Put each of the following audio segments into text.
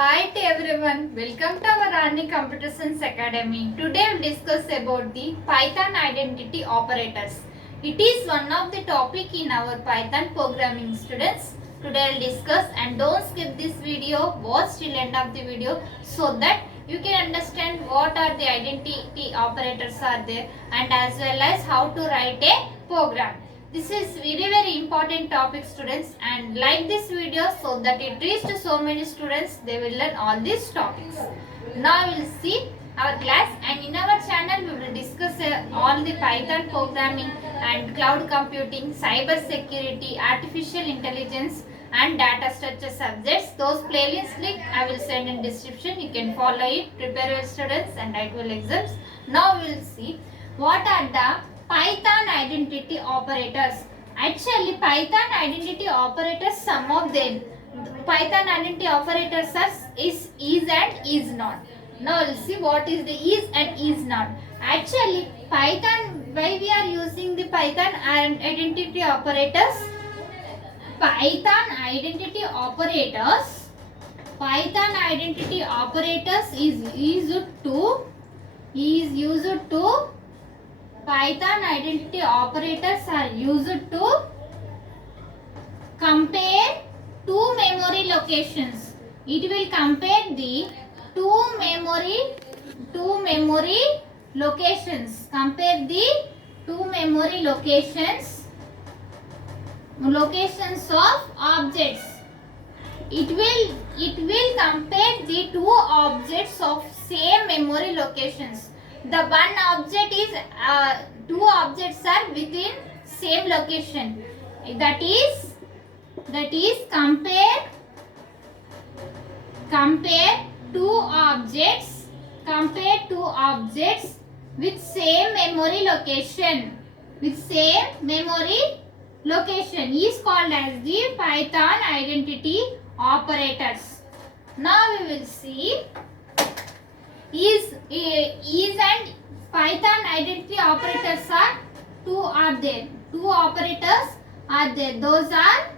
Hi to everyone, welcome to our Rani Computer Science Academy. Today we will discuss about the Python identity operators. It is one of the topic in our Python programming students. Today I will discuss, and don't skip this video, watch till end of the video so that you can understand what are the identity operators are there and as well as how to write a program. This is very important topic students, and like this video so that it reaches to so many students, they will learn all these topics. Now we will see our class, and in our channel we will discuss all the Python programming and cloud computing, cyber security, artificial intelligence and data structure subjects. Those playlist link I will send in description. You can follow it, prepare your students and write well exams. Now we will see what are the Python identity operators. Actually, Python identity operators, some of them. Python identity operators are is and is not. Now we'll see what is the is and is not. Actually, Python, why we are using the Python and identity operators? Python identity operators is used to Python identity operators are used to compare two memory locations. It will compare the two memory locations. Compare the two memory locations of objects. It will compare the two objects of same memory locations. The one object is two objects are within same location. That is compare two objects with same memory location. Is called as the Python identity operators. Now we will see is and Python identity operators are two operators are there. Those are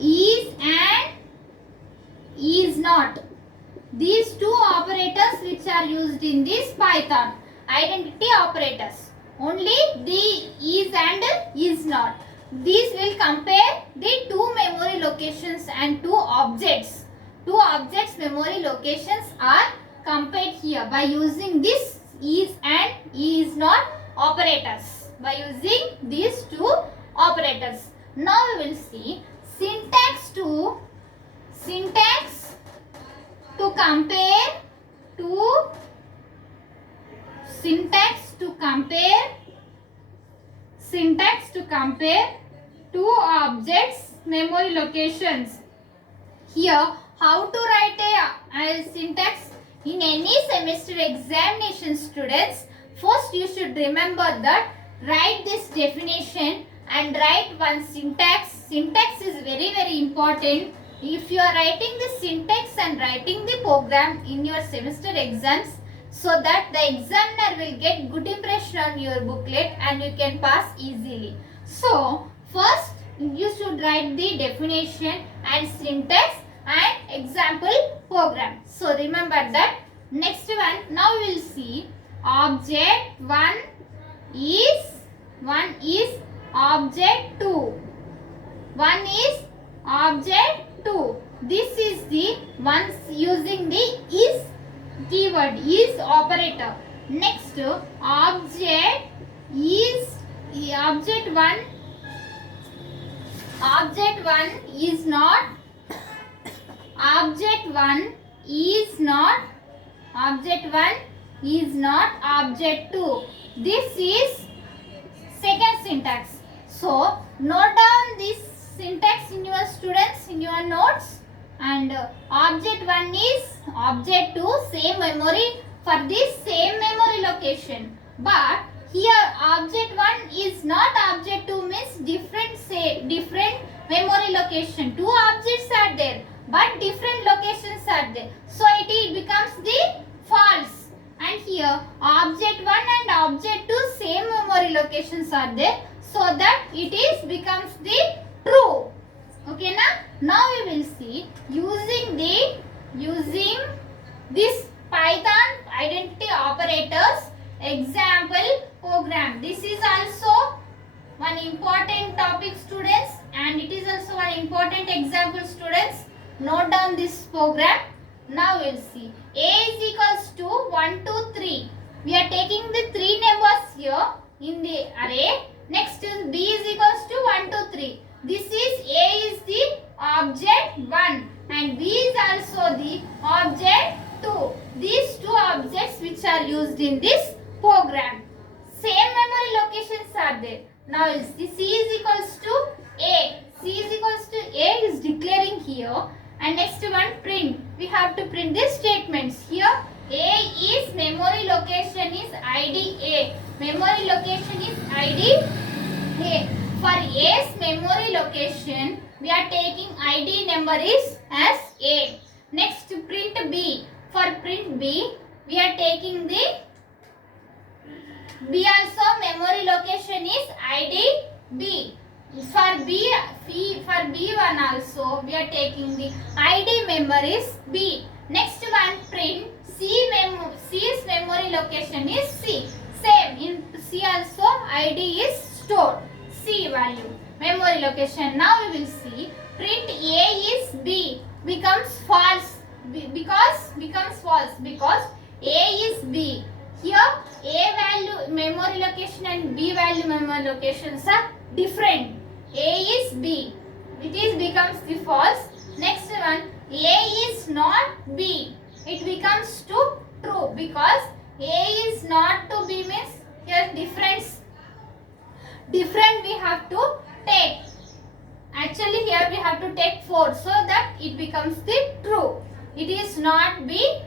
is and is not. These two operators which are used in this Python identity operators. Only the is and is not. These will compare the two memory locations and two objects. Two objects memory locations are compared here by using this is and is not operators. By using these two operators. Now we will see syntax to compare two objects memory locations. Here, how to write a syntax in any semester examination, students? First, you should remember that write this definition and write one syntax. Syntax is very important. If you are writing the syntax and writing the program in your semester exams, so that the examiner will get good impression on your booklet and you can pass easily. So, first you should write the definition and syntax and example program. So, remember that. Next one, now we will see object 1 is object 2. 1 is object 2. This is the one using the is keyword, is operator. Next, object 1 is not object 2. This is second syntax. So, note down this syntax in your students in your notes. And object 1 is object 2, same memory for this same memory location. But here object 1 is not object 2 means different memory location. Two objects are there but different locations are there. So it becomes the false. And here object 1 and object 2 same memory locations are there. So that it is becomes the true. Okay na? Now we will see using the using this Python identity operators example program. This is also one important topic, students, and it is also one important example, students. Note down this program. Now we'll see. A is equals to 1, 2, 3. We are taking the 3 numbers here in the array. Next is B is equals to 1, 2, 3. This is A is the object 1 and B is also the object 2. These two objects which are used in this program. Same memory locations are there. Now C is equals to A. C is equals to A is declaring here. And next one, print. We have to print these statements. Here A is memory location is ID A. Memory location is ID A. For A's memory location, we are taking ID number is as A. Next, print B. For print B, we are taking the B also memory location is ID B. For B1 also, we are taking the ID member is B. Next one, print C's memory location is C. Same, in C also ID is stored. C value, memory location. Now we will see, print A is B becomes false because A is B. Here A value memory location and B value memory locations are different. A is B. It becomes the false. Next one, A is not B. It becomes to true because A is not to B means here different we have to take. Actually here we have to take 4 so that it becomes the true. It is not B.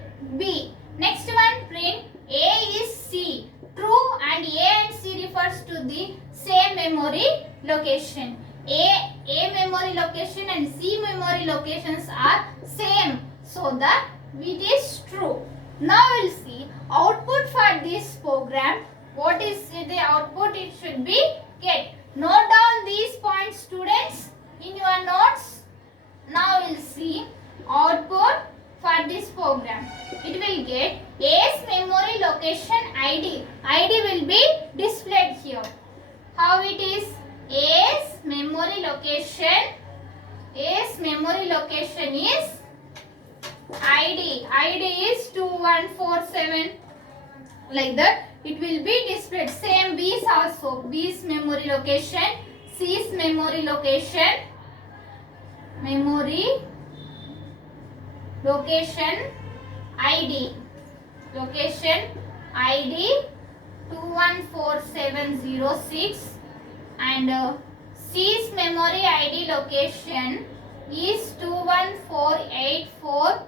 Next one, print A is C. True and A and C refers to the same memory location. A memory location and C memory locations are same so that it is true. Now we'll see output for this program. What is the output it should be get? Note down these points, students, in your notes. Now we'll see output for this program. It will get A's memory location ID. ID will be displayed here. How it is? A's memory location is ID. ID is 2147. Like that it will be displayed. Same B's also. B's memory location, C's memory location ID 214706 and C's memory ID location is 21484.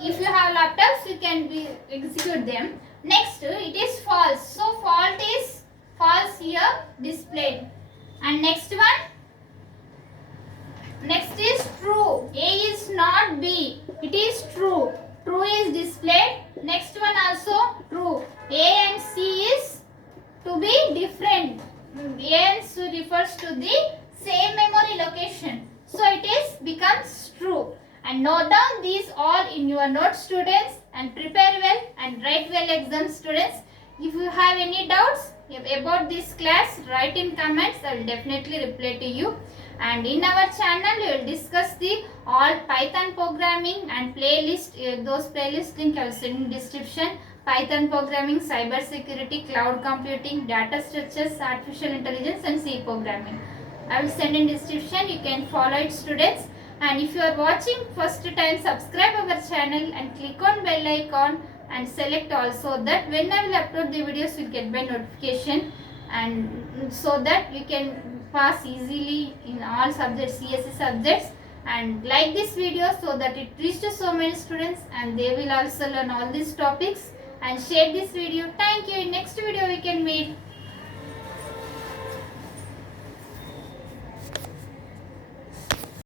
If you have laptops, you can execute them. Next, it is false. So fault is false here displayed. And next is true. A is not B. It is true. True is displayed. Next one also true. A and C is to be different. A and C refers to the same memory location. So it becomes true. And note down these all in your notes, students, and prepare well and write well exam, students. If you have any doubts about this class, write in comments. I will definitely reply to you. And in our channel, we will discuss the all Python programming and playlist. Those playlist link I will send in description. Python programming, cyber security, cloud computing, data structures, artificial intelligence, and C programming. I will send in description. You can follow it, students. And if you are watching first time, subscribe our channel and click on bell icon and select also that when I will upload the videos, you get by notification, and so that you can pass easily in all subjects, CSE subjects. And like this video so that it reaches to so many students and they will also learn all these topics, and share this video. Thank you. In next video we can meet.